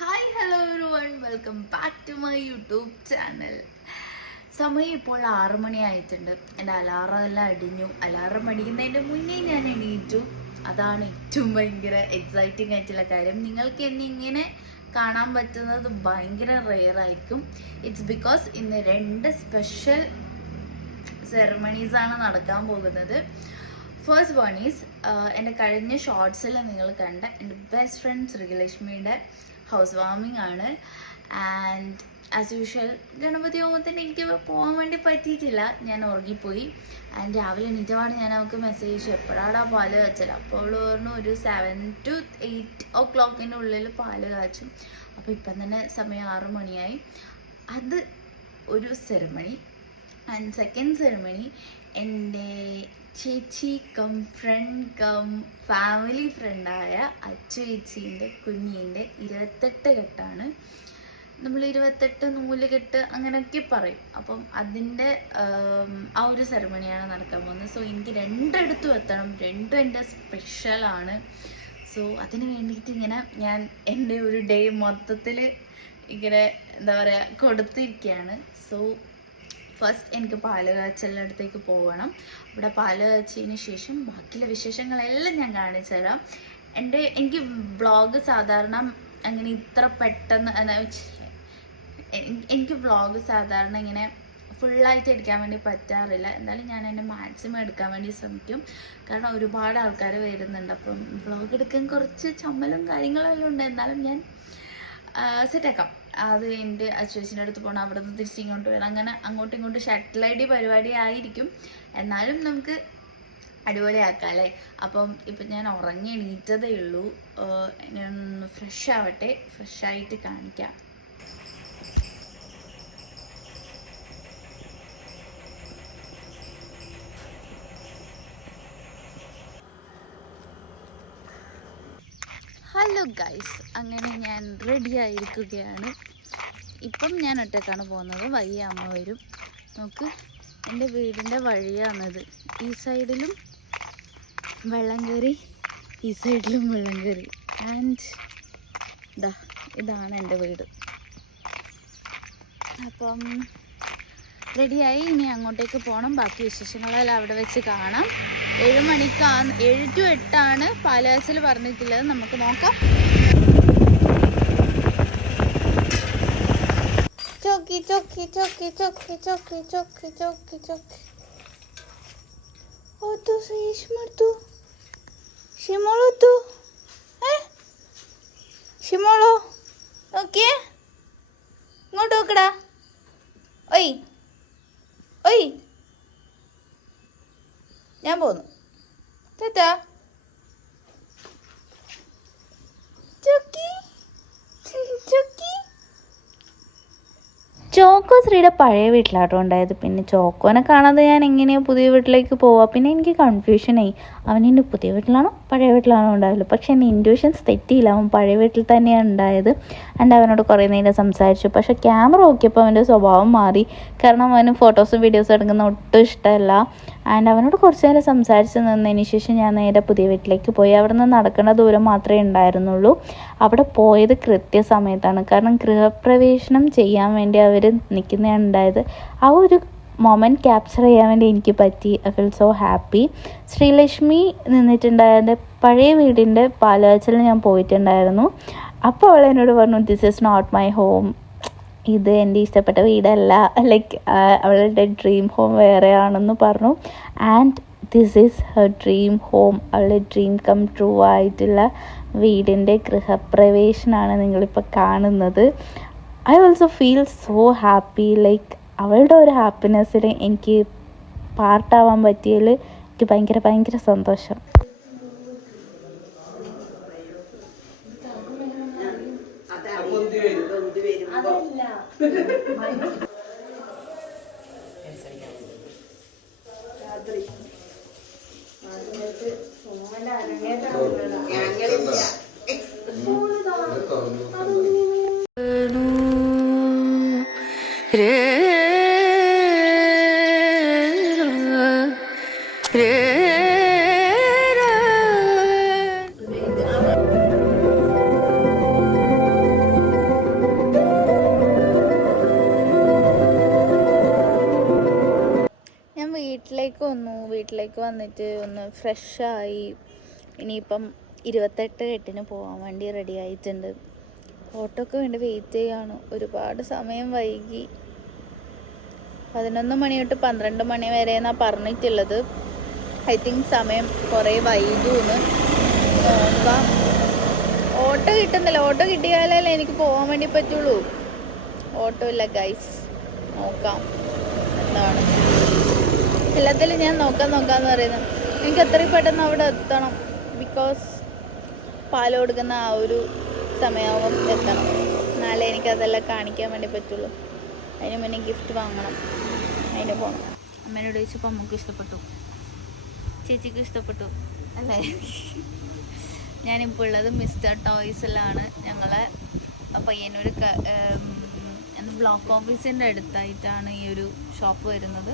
Hi hello everyone, welcome back to my YouTube channel. സമയം ഇപ്പോൾ 6 മണി ആയിട്ടുണ്ട്. എൻ്റെ അലാറം എല്ലാം അടിഞ്ഞു. അലാറം അടിക്കുന്നതിൻ്റെ മുന്നേ ഞാൻ എണീറ്റു. അതാണ് ഏറ്റവും ഭയങ്കര എക്സൈറ്റിംഗ് ആയിട്ടുള്ള കാര്യം. നിങ്ങൾക്ക് എന്നെ ഇങ്ങനെ കാണാൻ പറ്റുന്നത് ഭയങ്കര റെയർ ആയിരിക്കും. ഇറ്റ്സ് ബിക്കോസ് ഇന്ന് 2 സ്പെഷ്യൽ സെറമണീസാണ് നടക്കാൻ പോകുന്നത്. ഫസ്റ്റ് വൺ ഈസ് എൻ്റെ കഴിഞ്ഞ ഷോർട്സിൽ നിങ്ങൾ കണ്ട എൻ്റെ ബെസ്റ്റ് ഫ്രണ്ട് ശ്രീലക്ഷ്മിയുടെ ഹൗസ് വാമിംഗ് ആണ്. ആൻഡ് ആസ് യൂഷ്വൽ ഗണപതി ഹോമത്തിന് എനിക്ക് പോകാൻ വേണ്ടി പറ്റിയിട്ടില്ല, ഞാൻ ഉറങ്ങിപ്പോയി. ആൻഡ് രാവിലെ എണീറ്റപാട് ഞാൻ അവൾക്ക് മെസ്സേജ് അയച്ചു, എപ്പോഴാടാ പാല് കാച്ചൽ? അപ്പോൾ അവൾ പറഞ്ഞു ഒരു 7 to 8 o'clock ഉള്ളിൽ പാല് കാച്ചും. അപ്പോൾ ഇപ്പം തന്നെ സമയം 6 മണിയായി. അത് ഒരു സെറമണി. ആൻഡ് സെക്കൻഡ് സെറമണി എൻ്റെ ചേച്ചി കം ഫ്രണ്ട് കം ഫാമിലി ഫ്രണ്ടായ അച്ചു ചേച്ചീൻ്റെ കുഞ്ഞിൻ്റെ 28 കെട്ടാണ്. നമ്മൾ 28 നൂലുകെട്ട് അങ്ങനെയൊക്കെ പറയും. അപ്പം അതിൻ്റെ ആ ഒരു സെറമണിയാണ് നടക്കാൻ പോകുന്നത്. സോ എനിക്ക് രണ്ടിടത്തും എത്തണം, രണ്ടും എൻ്റെ സ്പെഷ്യലാണ്. സോ അതിന് വേണ്ടിയിട്ട് ഇങ്ങനെ ഞാൻ എൻ്റെ ഒരു ഡേ മൊത്തത്തിൽ ഇങ്ങനെ എന്താ പറയുക കൊടുത്തിരിക്കുകയാണ്. സോ ഫസ്റ്റ് എനിക്ക് പാല് കാച്ചലിൻ്റെ അടുത്തേക്ക് പോകണം. ഇവിടെ പാല് കാച്ചതിന് ശേഷം ബാക്കിയുള്ള വിശേഷങ്ങളെല്ലാം ഞാൻ കാണിച്ചു തരാം. എനിക്ക് വ്ളോഗ് സാധാരണ അങ്ങനെ ഇത്ര പെട്ടെന്ന് എനിക്ക് വ്ളോഗ് സാധാരണ ഇങ്ങനെ ഫുള്ളായിട്ട് എടുക്കാൻ വേണ്ടി പറ്റാറില്ല. എന്നാലും ഞാൻ എൻ്റെ മാക്സിമം എടുക്കാൻ വേണ്ടി ശ്രമിക്കും. കാരണം ഒരുപാട് ആൾക്കാർ വരുന്നുണ്ട്. അപ്പം വ്ളോഗ് എടുക്കാൻ കുറച്ച് ചമ്മലും കാര്യങ്ങളെല്ലാം ഉണ്ട്. എന്നാലും ഞാൻ സെറ്റാക്കാം. അത് എൻ്റെ അച്ചുവേച്ചിൻ്റെ അടുത്ത് പോകണം, അവിടെ നിന്ന് തിരിച്ചിങ്ങോട്ട് വരണം, അങ്ങനെ അങ്ങോട്ടും ഇങ്ങോട്ടും ഷട്ടിലടി പരിപാടി ആയിരിക്കും. എന്നാലും നമുക്ക് അടിപൊളിയാക്കാം അല്ലേ. അപ്പം ഇപ്പം ഞാൻ ഉറങ്ങി എണീറ്റതേ ഉള്ളൂ. ഞാൻ ഫ്രഷ് ആവട്ടെ, ഫ്രഷായിട്ട് കാണിക്കാം. ഹലോ ഗൈസ്, അങ്ങനെ ഞാൻ റെഡി ആയിരിക്കുകയാണ്. ഇപ്പം ഞാൻ ഒറ്റക്കാണ് പോകുന്നത്. വയ്യ അമ്മ വരും. നോക്ക്, എൻ്റെ വീടിൻ്റെ വഴിയാണത്. ഈ സൈഡിലും വെള്ളം കയറി, ഈ സൈഡിലും വെള്ളം കയറി. ആൻഡ് ഇതാണ് എൻ്റെ വീട്. അപ്പം റെഡിയായി, ഇനി അങ്ങോട്ടേക്ക് പോകണം. ബാക്കി വിശേഷങ്ങളെല്ലാം അവിടെ വെച്ച് കാണാം. 7 മണിക്കാണ്, 7 to 8 പാലാസിൽ പറഞ്ഞിട്ടുള്ളത്. നമുക്ക് നോക്കാം. ചോക്കി ചോക്കി ചോക്കി ചോക്കി ചോക്കി ചോക്കി ചോക്കി ചോക്കി. ഓ തോ സേഷ് മർത്തു ഷിമോളോ തോ ഷിമോളോ നോക്കിയേ, ഇങ്ങോട്ട് നോക്കടാ. ഒയ് ഒയ്, ഞാൻ പോന്നു. ടാറ്റാ. ചോക്കോ ശ്രീയുടെ പഴയ വീട്ടിലാട്ടോ ഉണ്ടായത്. പിന്നെ ചോക്കോനെ കാണാതെ ഞാൻ എങ്ങനെയാണ് പുതിയ വീട്ടിലേക്ക് പോവുക? പിന്നെ എനിക്ക് കൺഫ്യൂഷനായി, അവനെൻ്റെ പുതിയ വീട്ടിലാണോ പഴയ വീട്ടിലാണോ ഉണ്ടാവില്ല. പക്ഷെ എൻ്റെ ഇൻറ്റ്യൂഷൻസ് തെറ്റിയില്ല, അവൻ പഴയ വീട്ടിൽ തന്നെയാണ് ഉണ്ടായത്. ആൻഡ് അവനോട് കുറേ നേരം സംസാരിച്ചു. പക്ഷെ ക്യാമറ നോക്കിയപ്പോൾ അവൻ്റെ സ്വഭാവം മാറി. കാരണം അവന് ഫോട്ടോസും വീഡിയോസും എടുക്കുന്ന ഒട്ടും ഇഷ്ടമല്ല. ആൻഡ് അവനോട് കുറച്ച് നേരം സംസാരിച്ച് നിന്നതിന് ശേഷം ഞാൻ നേരെ പുതിയ വീട്ടിലേക്ക് പോയി. അവിടെ നിന്ന് നടക്കേണ്ട ദൂരം മാത്രമേ ഉണ്ടായിരുന്നുള്ളൂ. അവിടെ പോയത് കൃത്യസമയത്താണ്. കാരണം ഗൃഹപ്രവേശനം ചെയ്യാൻ വേണ്ടി അവർ നിൽക്കുന്നതാണുണ്ടായത്. ആ ഒരു മൊമെൻറ്റ് ക്യാപ്ചർ ചെയ്യാൻ വേണ്ടി എനിക്ക് പറ്റി. I feel so happy. Sreelakshmi നിന്നിട്ടുണ്ടായത് പഴയ വീടിൻ്റെ പാലുകാച്ചലിന് ഞാൻ പോയിട്ടുണ്ടായിരുന്നു. അപ്പോൾ അവൾ എന്നോട് പറഞ്ഞു, this is not my home, ഇത് എൻ്റെ ഇഷ്ടപ്പെട്ട വീടല്ല, ലൈക്ക് അവളുടെ ഡ്രീം ഹോം വേറെയാണെന്ന് പറഞ്ഞു. And this is her dream home, അവളുടെ ഡ്രീം കം ട്രൂ ആയിട്ടുള്ള വീടിൻ്റെ ഗൃഹപ്രവേശനാണ് നിങ്ങളിപ്പോൾ കാണുന്നത്. I also feel so happy. Like അവളുടെ ഒരു ഹാപ്പിനെസ്സിൽ എനിക്ക് പാർട്ടാവാൻ പറ്റിയതിൽ എനിക്ക് ഭയങ്കര ഭയങ്കര സന്തോഷം. വന്നു. വീട്ടിലേക്ക് വന്നിട്ട് ഒന്ന് ഫ്രഷായി. ഇനിയിപ്പം 28/8 പോകാൻ വേണ്ടി റെഡി ആയിട്ടുണ്ട്. ഓട്ടോക്ക് വേണ്ടി വെയിറ്റ് ചെയ്യാണ്. ഒരുപാട് സമയം വൈകി. 11 മണി തൊട്ട് 12 മണി വരെ എന്നാണ് പറഞ്ഞിട്ടുള്ളത്. ഐ തിങ്ക് സമയം കുറേ വൈകുമെന്ന്. നോക്കാം. ഓട്ടോ കിട്ടുന്നില്ല. ഓട്ടോ കിട്ടിയാലല്ലേ എനിക്ക് പോകാൻ വേണ്ടി പറ്റുള്ളൂ. ഓട്ടോ ഇല്ല ഗൈസ്. നോക്കാം എന്താണ്. എല്ലാത്തിലും ഞാൻ നോക്കാമെന്ന് പറയുന്നത്. എനിക്ക് എത്രയും പെട്ടെന്ന് അവിടെ എത്തണം. ബിക്കോസ് പാൽ കൊടുക്കുന്ന ആ ഒരു സമയമാകുമ്പം എത്തണം. എന്നാലേ എനിക്കതെല്ലാം കാണിക്കാൻ വേണ്ടി പറ്റുള്ളൂ. അതിന് മുന്നേ ഗിഫ്റ്റ് വാങ്ങണം. അതിന് പോകണം. അമ്മേനോട് ചോദിച്ചപ്പോൾ അമ്മക്ക് ഇഷ്ടപ്പെട്ടു, ചേച്ചിക്ക് ഇഷ്ടപ്പെട്ടു അല്ലേ? ഞാനിപ്പോൾ ഉള്ളത് മിസ്റ്റർ ടോയ്സിലാണ്. ഞങ്ങളെ പയ്യന്നൂർ ബ്ലോക്ക് ഓഫീസിൻ്റെ അടുത്തായിട്ടാണ് ഈ ഒരു ഷോപ്പ് വരുന്നത്.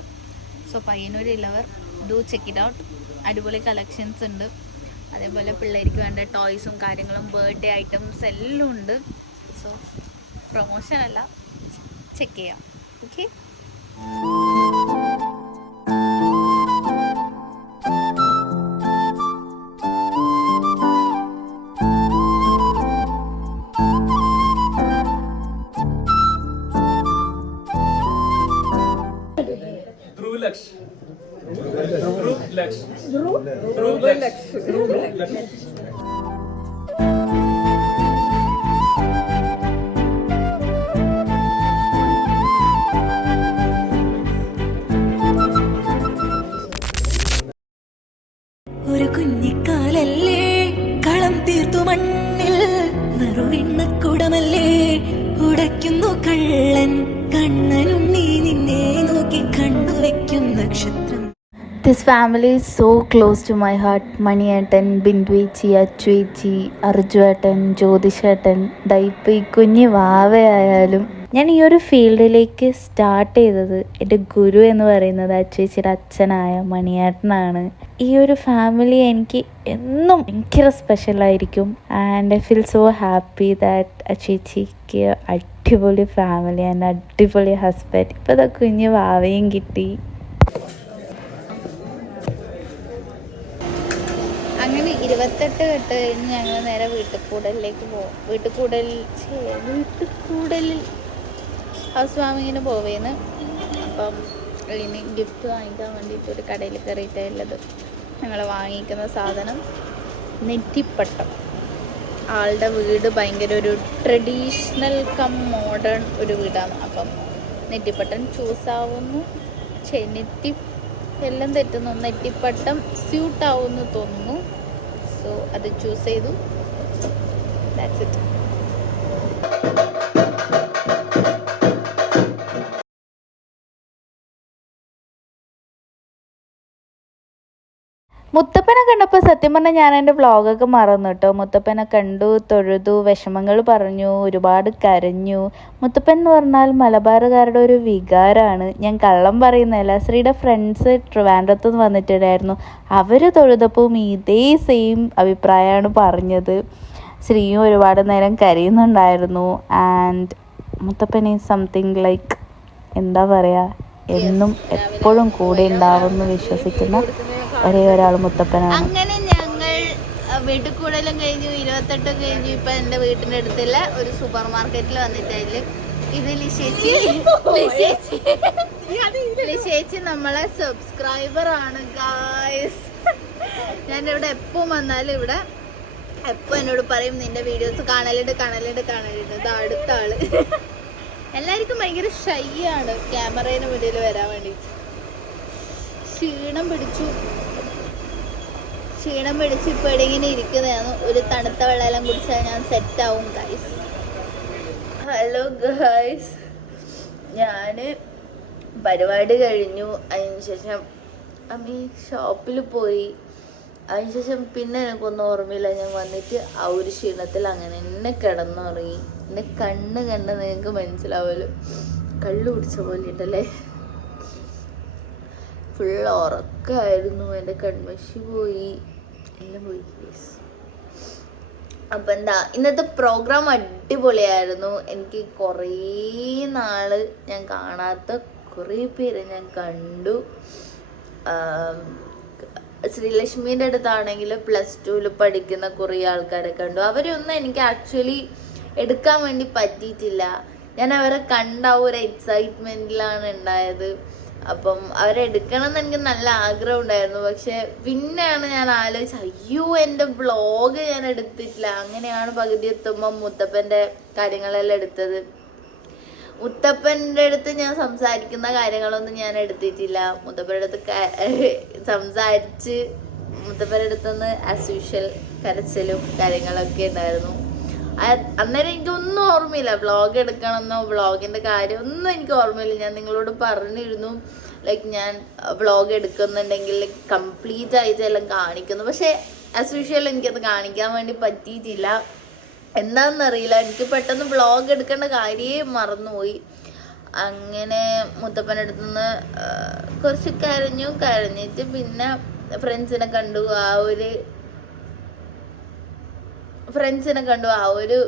സോ പയ്യന്നൂരുള്ളവർ ഡു ചെക്ക് ഇറ്റ് ഔട്ട്. അടിപൊളി കളക്ഷൻസ് ഉണ്ട്. അതേപോലെ പിള്ളേർക്ക് വേണ്ട ടോയ്സും കാര്യങ്ങളും ബർത്ത്ഡേ ഐറ്റംസ് എല്ലാം ഉണ്ട്. സോ പ്രൊമോഷനല്ല, ചെക്ക് ചെയ്യാം. ഓക്കെ. ഒരു കുഞ്ഞിക്കാലല്ലേ കളം തീർത്തു മണ്ണിൽ നറുവിണ്ണക്കുടമല്ലേ ഉടയ്ക്കുന്നു കള്ളൻ കണ്ണനുണ്ണി നിന്നെ നോക്കി കണ്ണുവെക്കും നക്ഷത്രം. This family is so close to my heart. മണിയേട്ടൻ, ബിന്ദുവേച്ചി, അച്ചുവേച്ചി, അർജുവേട്ടൻ, ജ്യോതിഷേട്ടൻ, ദൈപ്പം ഈ കുഞ്ഞ് വാവയായാലും ഞാൻ ഈ ഒരു ഫീൽഡിലേക്ക് സ്റ്റാർട്ട് ചെയ്തത് എൻ്റെ ഗുരു എന്ന് പറയുന്നത് അച്ചുവേച്ചിയുടെ അച്ഛനായ മണിയേട്ടനാണ്. ഈ ഒരു ഫാമിലി എനിക്ക് എന്നും ഭയങ്കര സ്പെഷ്യലായിരിക്കും. And I feel so happy that അച്ചുവേച്ചിക്ക് അടിപൊളി ഫാമിലി ആൻഡ് അടിപൊളി ഹസ്ബൻഡ്. ഇപ്പോൾ ഇതാ കുഞ്ഞ് വാവയും കിട്ടി. അങ്ങനെ 28/8 കഴിഞ്ഞ് ഞങ്ങൾ നേരെ വീട്ടുകൂടലിലേക്ക് പോകും. വീട്ടുകൂടലിൽ ഹൗസ് വാമിങ്ങിന് പോവേന്ന്. അപ്പം ഇനി ഗിഫ്റ്റ് വാങ്ങിക്കാൻ വേണ്ടിയിട്ട് ഒരു കടയിൽ കയറിയിട്ടുള്ളത്. ഞങ്ങൾ വാങ്ങിക്കുന്ന സാധനം നെറ്റിപ്പട്ടം. ആളുടെ വീട് ഭയങ്കര ഒരു ട്രഡീഷണൽ കം മോഡേൺ ഒരു വീടാണ്. അപ്പം നെറ്റിപ്പട്ടം ചൂസാവുന്നു. നെറ്റി എല്ലാം തെറ്റുന്നു. നെറ്റിപ്പട്ടം സ്യൂട്ടാവുമെന്ന് തോന്നുന്നു. സോ അത് ചൂസ് ചെയ്തു. That's it. മുത്തപ്പനെ കണ്ടപ്പോൾ സത്യം പറഞ്ഞാൽ ഞാൻ എൻ്റെ വ്ളോഗൊക്കെ മറന്നു കേട്ടോ. മുത്തപ്പനെ കണ്ടു, തൊഴുതു, വിഷമങ്ങൾ പറഞ്ഞു, ഒരുപാട് കരഞ്ഞു. മുത്തപ്പൻ എന്ന് പറഞ്ഞാൽ മലബാറുകാരുടെ ഒരു വികാരമാണ്. ഞാൻ കള്ളം പറയുന്നില്ല. ശ്രീയുടെ ഫ്രണ്ട്സ് ട്രിവാൻഡ്രത്ത് നിന്ന് വന്നിട്ടുണ്ടായിരുന്നു. അവർ തൊഴുതപ്പോൾ ഇതേ സെയിം അഭിപ്രായമാണ് പറഞ്ഞത്. ശ്രീയും ഒരുപാട് നേരം കരയുന്നുണ്ടായിരുന്നു. And Muthappan is something like എന്താ പറയുക, എന്നും എപ്പോഴും കൂടെ ഉണ്ടാവുമെന്ന് വിശ്വസിക്കുന്ന ഒരേ ഒരാൾ മുത്തപ്പനാണ്. അങ്ങനെ ഞങ്ങൾ വീട്ടുകൂടലും കഴിഞ്ഞു, 28 കഴിഞ്ഞു. ഇപ്പൊ എൻ്റെ വീട്ടിൻ്റെ അടുത്തുള്ള ഒരു സൂപ്പർ മാർക്കറ്റിൽ വന്നിട്ടില്ല. ഇത് ലിശേച്ചി നമ്മളെ സബ്സ്ക്രൈബർ ആണ് ഗായ്സ്. ഞാൻ ഇവിടെ എപ്പോൾ വന്നാലും ഇവിടെ എപ്പോൾ എന്നോട് പറയും നിന്റെ വീഡിയോസ് കാണലുണ്ട്. ഇത് അടുത്ത ആള്. എല്ലാവർക്കും ഭയങ്കര ഷൈ ആണ് ക്യാമറയുടെ മുന്നിൽ വരാൻ വേണ്ടി. ക്ഷീണം പിടിച്ച് ഇപ്പോൾ എവിടെയെങ്കിലും ഇരിക്കുന്നതാണ്. ഒരു തണുത്ത വെള്ളം കുടിച്ചാൽ ഞാൻ സെറ്റാവും ഗൈസ്. ഹലോ ഗൈസ്, ഞാൻ പരിപാടി കഴിഞ്ഞു. അതിനുശേഷം അമ്മീ ഷോപ്പിൽ പോയി. അതിനുശേഷം പിന്നെ എനിക്കൊന്നും ഓർമ്മയില്ല. ഞാൻ വന്നിട്ട് ആ ഒരു ക്ഷീണത്തിൽ അങ്ങനെ എന്നെ കിടന്നുറങ്ങി. എൻ്റെ കണ്ണ് കണ്ട് നിങ്ങൾക്ക് മനസ്സിലാവുമല്ലോ, കള്ളു കുടിച്ച പോലെ ഉണ്ടല്ലേ. ഫുൾ ഉറക്കമായിരുന്നു. എൻ്റെ കൺമഷി പോയി, എല്ലാം പോയി. അപ്പം എന്താ ഇന്നത്തെ പ്രോഗ്രാം അടിപൊളിയായിരുന്നു. എനിക്ക് കുറേ നാൾ ഞാൻ കാണാത്ത കുറേ പേരെ ഞാൻ കണ്ടു. ശ്രീലക്ഷ്മിയുടെ അടുത്താണെങ്കിൽ +2 പഠിക്കുന്ന കുറേ ആൾക്കാരെ കണ്ടു. അവരെയൊന്നും എനിക്ക് ആക്ച്വലി എടുക്കാൻ വേണ്ടി പറ്റിയിട്ടില്ല. ഞാൻ അവരെ കണ്ട ഒരു എക്സൈറ്റ്മെന്റിലാണ് ഉണ്ടായത്. അപ്പം അവരെടുക്കണം എന്ന് എനിക്ക് നല്ല ആഗ്രഹം ഉണ്ടായിരുന്നു. പക്ഷെ പിന്നെയാണ് ഞാൻ ആലോചിച്ചത്, അയ്യോ എൻ്റെ വ്ളോഗ് ഞാൻ എടുത്തിട്ടില്ല. അങ്ങനെയാണ് പകുതി എത്തുമ്പോൾ മുത്തപ്പൻ്റെ കാര്യങ്ങളെല്ലാം എടുത്തത്. മുത്തപ്പൻ്റെ അടുത്ത് ഞാൻ സംസാരിക്കുന്ന കാര്യങ്ങളൊന്നും ഞാൻ എടുത്തിട്ടില്ല. മുത്തപ്പൻ്റെ അടുത്ത് സംസാരിച്ച് മുത്തപ്പൻ്റെ അടുത്തുനിന്ന് ആസ് യൂഷ്വൽ കരച്ചിലും കാര്യങ്ങളൊക്കെ ഉണ്ടായിരുന്നു. അന്നേരം എനിക്കൊന്നും ഓർമ്മയില്ല വ്ളോഗ് എടുക്കണമെന്നോ വ്ളോഗിൻ്റെ കാര്യം ഒന്നും എനിക്ക് ഓർമ്മയില്ല. ഞാൻ നിങ്ങളോട് പറഞ്ഞിരുന്നു ലൈക്ക് ഞാൻ വ്ളോഗ് എടുക്കുന്നുണ്ടെങ്കിൽ കംപ്ലീറ്റ് ആയിട്ട് എല്ലാം കാണിക്കുന്നു. പക്ഷേ ആസ് യൂഷ്വൽ എനിക്കത് കാണിക്കാൻ വേണ്ടി പറ്റിയിട്ടില്ല. എന്താണെന്നറിയില്ല, എനിക്ക് പെട്ടെന്ന് വ്ളോഗ് എടുക്കേണ്ട കാര്യമേ മറന്നുപോയി. അങ്ങനെ മുത്തപ്പൻ്റെ അടുത്തുനിന്ന് കുറച്ച് കരഞ്ഞിട്ട് പിന്നെ ഫ്രണ്ട്സിനെ കണ്ടു. ആ ഒരു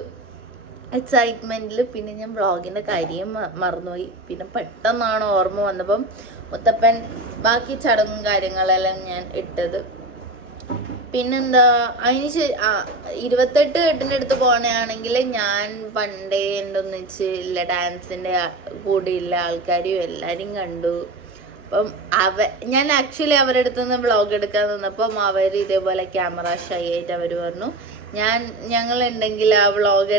എക്സൈറ്റ്മെന്റിൽ പിന്നെ ഞാൻ വ്ളോഗിന്റെ കാര്യം മറന്നുപോയി. പിന്നെ പെട്ടെന്നാണ് ഓർമ്മ വന്നപ്പം മുത്തപ്പൻ ബാക്കി ചടങ്ങും കാര്യങ്ങളെല്ലാം ഞാൻ ഇട്ടത്. പിന്നെന്താ, അതിന് 28 കെട്ടിൻ്റെ അടുത്ത് പോകണമെങ്കിൽ ഞാൻ പണ്ടേ എൻ്റെ ഒന്നിച്ചില്ല ഡാൻസിൻ്റെ കൂടെ ഉള്ള ആൾക്കാരും എല്ലാവരും കണ്ടു. അപ്പം ഞാൻ ആക്ച്വലി അവരുടെ അടുത്ത് നിന്ന് വ്ളോഗ് എടുക്കാൻ നിന്നപ്പം അവർ ഇതേപോലെ ക്യാമറ ഷൈ ആയിട്ട് അവർ പറഞ്ഞു ഞങ്ങളുണ്ടെങ്കിൽ ആ വ്ളോഗ്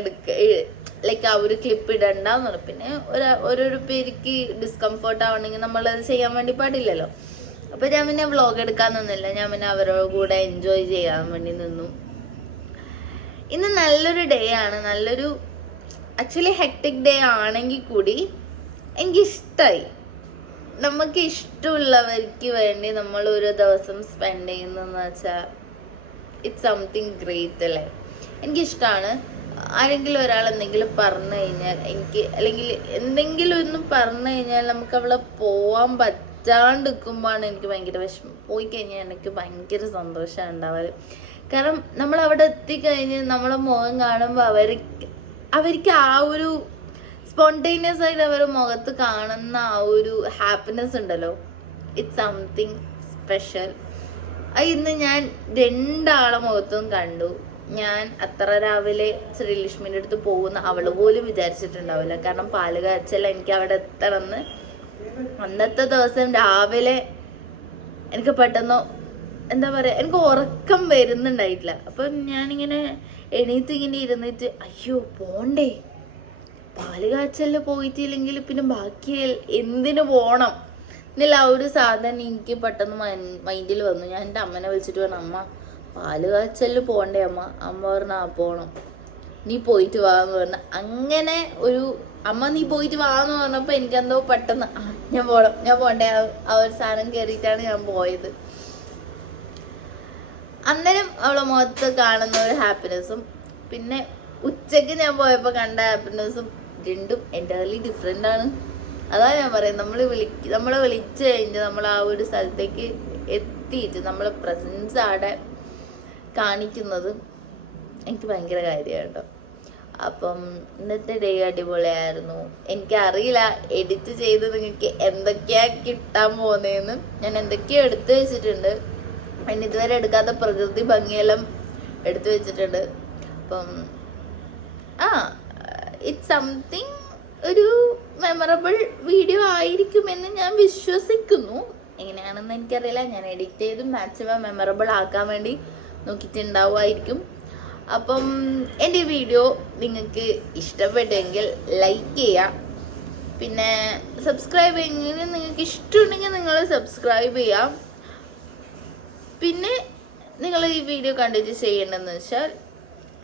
ലൈക്ക് ആ ഒരു ക്ലിപ്പ് ഇടണ്ടെന്ന് പറഞ്ഞു. പിന്നെ ഓരോരോ പേർക്ക് ഡിസ്കംഫർട്ട് ആവണമെങ്കിൽ നമ്മളത് ചെയ്യാൻ വേണ്ടി പാടില്ലല്ലോ. അപ്പം ഞാൻ പിന്നെ വ്ളോഗ് എടുക്കാൻ നിന്നില്ല. ഞാൻ പിന്നെ അവരുടെ കൂടെ എൻജോയ് ചെയ്യാൻ വേണ്ടി നിന്നു. ഇന്ന് നല്ലൊരു ഡേ ആണ്. നല്ലൊരു ആക്ച്വലി ഹെക്ടിക് ഡേ ആണെങ്കിൽ കൂടി എനിക്കിഷ്ടമായി. നമുക്ക് ഇഷ്ടമുള്ളവർക്ക് വേണ്ടി നമ്മൾ ഒരു ദിവസം സ്പെൻഡ് ചെയ്യുന്നതെന്ന് വെച്ചാൽ ഇറ്റ്സ് സംതിങ് ഗ്രേറ്റ് അല്ലേ. എനിക്കിഷ്ടമാണ്. ആരെങ്കിലും ഒരാൾ എന്തെങ്കിലും പറഞ്ഞു കഴിഞ്ഞാൽ അല്ലെങ്കിൽ എന്തെങ്കിലും ഒന്നും പറഞ്ഞു കഴിഞ്ഞാൽ നമുക്ക് അവിടെ പോവാൻ പറ്റാണ്ടിരിക്കുമ്പോഴാണ് എനിക്ക് ഭയങ്കര വിഷമം. പോയി കഴിഞ്ഞാൽ എനിക്ക് ഭയങ്കര സന്തോഷമാണ് ഉണ്ടാവാറ്. കാരണം നമ്മൾ അവിടെ എത്തിക്കഴിഞ്ഞ് നമ്മളെ മുഖം കാണുമ്പോൾ അവർക്ക് ആ ഒരു സ്പോണ്ടേനിയസ് ആയിട്ട് അവരുടെ മുഖത്ത് കാണുന്ന ആ ഒരു ഹാപ്പിനെസ് ഉണ്ടല്ലോ, ഇറ്റ്സ് സംതിങ് സ്പെഷ്യൽ. ഇന്ന് ഞാൻ 2 ആളെ മുഖത്തും കണ്ടു. ഞാൻ അത്ര രാവിലെ ശ്രീലക്ഷ്മിൻ്റെ അടുത്ത് പോകുന്ന അവള് പോലും വിചാരിച്ചിട്ടുണ്ടാവില്ല. കാരണം പാല് കാച്ചൽ എനിക്ക് അവിടെ എത്തണമെന്ന് അന്നത്തെ ദിവസം രാവിലെ എനിക്ക് പെട്ടെന്ന് എന്താ പറയുക, എനിക്ക് ഉറക്കം വരുന്നുണ്ടായിട്ടില്ല. അപ്പം ഞാനിങ്ങനെ എണീറ്റ് ഇങ്ങനെ ഇരുന്നിട്ട് അയ്യോ പോണ്ടേ, പാല് കാച്ചലിൽ പോയിട്ടില്ലെങ്കിൽ പിന്നെ ബാക്കി എന്തിനു പോണം എന്നുള്ള ആ ഒരു സാധനം എനിക്ക് പെട്ടെന്ന് മൈൻഡിൽ വന്നു. ഞാൻ എൻ്റെ അമ്മനെ വിളിച്ചിട്ട് പറഞ്ഞു, അമ്മ പാല് കാച്ചലിൽ പോകണ്ടേ അമ്മ. അമ്മ പറഞ്ഞു പോകണം, നീ പോയിട്ട് വാന്ന് പറഞ്ഞു. അങ്ങനെ ഒരു അമ്മ നീ പോയിട്ട് വാന്ന് പറഞ്ഞപ്പോൾ എനിക്കെന്തോ പെട്ടെന്ന് ഞാൻ പോകണ്ടേ ആ ഒരു സാധനം കയറിയിട്ടാണ് ഞാൻ പോയത്. അന്നേരം അവളെ മുഖത്ത് കാണുന്ന ഒരു ഹാപ്പിനെസ്സും പിന്നെ ഉച്ചയ്ക്ക് ഞാൻ പോയപ്പോൾ കണ്ട ഹാപ്പിനെസ്സും രണ്ടും എൻ്റർലി ഡിഫറെൻ്റ് ആണ്. അതാ ഞാൻ പറയാം, നമ്മളെ വിളിച്ചു കഴിഞ്ഞ് നമ്മൾ ആ ഒരു സ്ഥലത്തേക്ക് എത്തിയിട്ട് നമ്മളെ പ്രസൻസ് അവിടെ കാണിക്കുന്നത് എനിക്ക് ഭയങ്കര കാര്യമാണ് കേട്ടോ. അപ്പം ഇന്നത്തെ ഡേ അടിപൊളിയായിരുന്നു. എനിക്കറിയില്ല എഡിറ്റ് ചെയ്ത് നിങ്ങൾക്ക് എന്തൊക്കെയാ കിട്ടാൻ പോകുന്നതെന്ന്. ഞാൻ എന്തൊക്കെയോ എടുത്തു വെച്ചിട്ടുണ്ട്. പിന്നെ ഇതുവരെ എടുക്കാത്ത പ്രകൃതി ഭംഗിയെല്ലാം എടുത്തു വെച്ചിട്ടുണ്ട്. അപ്പം ഇറ്റ്സ് സംതിങ് ഒരു മെമ്മറബിൾ വീഡിയോ ആയിരിക്കുമെന്ന് ഞാൻ വിശ്വസിക്കുന്നു. എങ്ങനെയാണെന്ന് എനിക്കറിയില്ല. ഞാൻ എഡിറ്റ് ചെയ്ത് മാക്സിമം മെമ്മറബിൾ ആക്കാൻ വേണ്ടി നോക്കിയിട്ടുണ്ടാവുമായിരിക്കും. അപ്പം എൻ്റെ വീഡിയോ നിങ്ങൾക്ക് ഇഷ്ടപ്പെട്ടെങ്കിൽ ലൈക്ക് ചെയ്യുക. പിന്നെ സബ്സ്ക്രൈബ് ചെയ്യുന്നതിന് നിങ്ങൾക്ക് ഇഷ്ടമുണ്ടെങ്കിൽ നിങ്ങൾ സബ്സ്ക്രൈബ് ചെയ്യാം. പിന്നെ നിങ്ങൾ ഈ വീഡിയോ കണ്ടിട്ട് ചെയ്യേണ്ടതെന്ന് വെച്ചാൽ,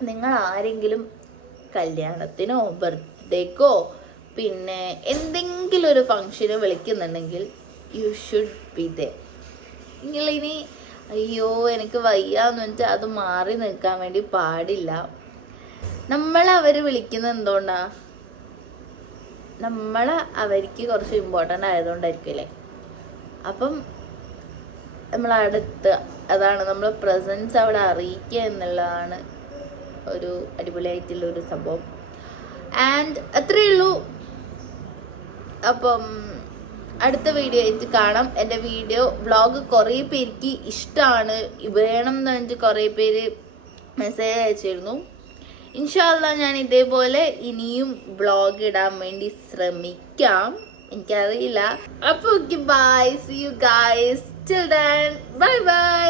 നിങ്ങൾ ആരെങ്കിലും കല്യാണത്തിനോ ബർത്ത്ഡേക്കോ പിന്നെ എന്തെങ്കിലും ഒരു ഫങ്ഷന് വിളിക്കുന്നുണ്ടെങ്കിൽ യു ഷുഡ് ബി ദേ. നിങ്ങളിനി അയ്യോ എനിക്ക് വയ്യാന്ന് വെച്ചാൽ അത് മാറി നിൽക്കാൻ വേണ്ടി പാടില്ല. അവർ വിളിക്കുന്നത് എന്തുകൊണ്ടാ? അവർക്ക് കുറച്ച് ഇമ്പോർട്ടൻ്റ് ആയതുകൊണ്ടായിരിക്കുമല്ലേ. അപ്പം നമ്മളടുത്ത് അതാണ് നമ്മൾ പ്രസൻസ് അവിടെ അറിയിക്കുക എന്നുള്ളതാണ് ഒരു അടിപൊളിയായിട്ടുള്ളൊരു സംഭവം. ആൻഡ് അത്രയേ ഉള്ളൂ. അപ്പം അടുത്ത വീഡിയോ ആയിട്ട് കാണാം. എൻ്റെ വീഡിയോ വ്ളോഗ് കുറേ പേർക്ക് ഇഷ്ടമാണ്, വേണം എന്ന് പറഞ്ഞിട്ട് കുറേ പേര് മെസ്സേജ് അയച്ചിരുന്നു. ഇൻഷാ അല്ലാഹ് ഞാൻ ഇതേപോലെ ഇനിയും വ്ളോഗ് ഇടാൻ വേണ്ടി ശ്രമിക്കാം. എനിക്കറിയില്ല. അപ്പോൾ okay, bye, see you guys, till then bye by.